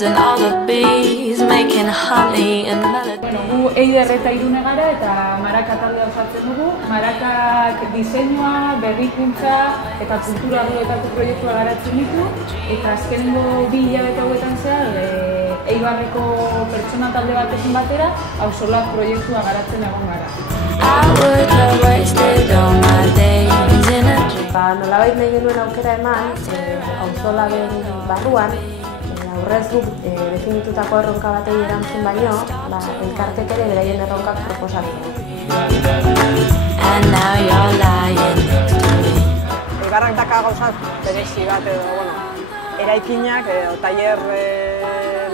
birds and all the bees making honey and melody. Gu Eider eta Irune gara eta Maraka taldea osatzen dugu. Marakak diseinua, berrikuntza eta kultura arloetako proiektua garatzen ditu. Eta azkenengo 2 hilabete hauetan zehar, Eibarreko pertsona talde batekin batera, Auzolan proiektua garatzen egon gara. Nolabait nahi genuen aukera eman, Auzolaren barruan, aurrez guk definitutako erronka batei erantzun baino, elkartek ere beraien erronkak proposatzea. Eibarrak daka gauzat berezi bat edo, eraikinak edo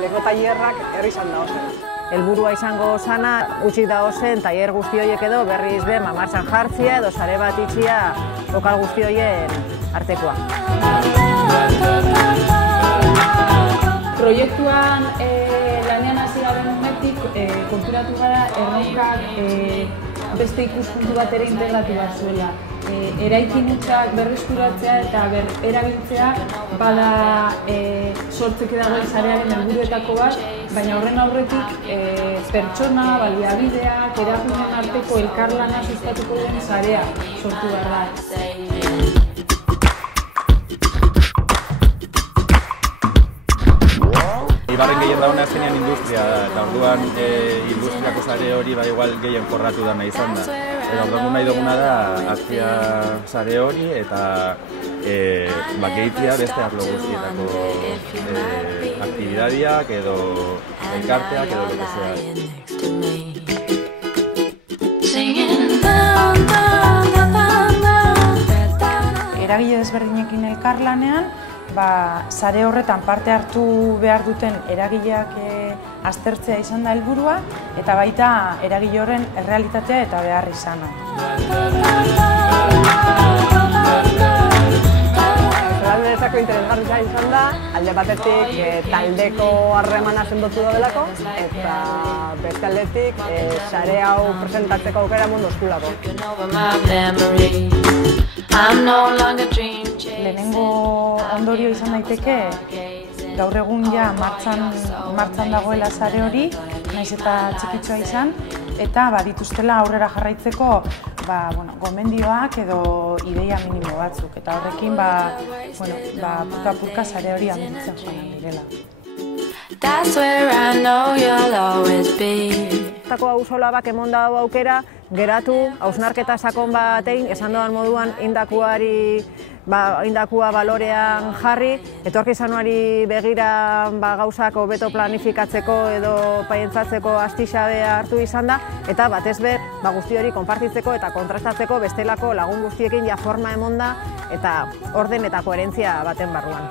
lego tailerrak herri izan da ozen. Helburua izango zana, gutxik da ozen, tailer guzti horiek edo berriz martxan jartzea edo sare bat itxia lokal guzti horien artekoa. Proiektuan lanean hasi gaben unetik konturatu gara erronkak beste ikuspuntu bat ere integratu bat zuela. Eraikin hutsak berreskuratzea eta erabiltzea bada sortzeke dagoen sarearen helburuetako bat, baina horren aurretik pertsona, baliabideak, erakuneen arteko elkarlana sustatuko den sarea sortu behar da. Ibarren gehien dauna zenean industria da, eta orduan industriako sare hori igual gehien korratu dana izan da. Eta orduan nahi duguna da azpia sare hori eta gehitzea beste arlo guztietako aktibidadiak edo elkarteak edo lo que sea. Eragile desberdinekin elkarlanean, sare horretan parte hartu behar duten eragileak aztertzea izan da helburua eta baita eragile horren errealitatea eta behar izana. Auzolanentzako interesgarria izan da, alde batetik taldeko harremana sendotu daudelako eta beste aldetik sare hau presentatzeko aukera mundu oskulako. Lehenengo ondorio izan daiteke, gaur egun ja martxan dagoela sare hori, nahiz eta txikitsua izan, eta dituztela aurrera jarraitzeko gomendioak edo ideia minimo batzuk, eta horrekin purka sare hori handitzen joan direla. Tako Auzolabak emon dago aukera, geratu, hausnarketa sakon bat egin, esan doan moduan indakua balorean jarri, etorkizuneari begira gauzak hobeto planifikatzeko edo pentsatzeko astixabea hartu izan da, eta batez be guzti hori konpartitzeko eta kontrastatzeko bestelako lagun guztiekin forma emon da eta orden eta koherentzia baten barruan.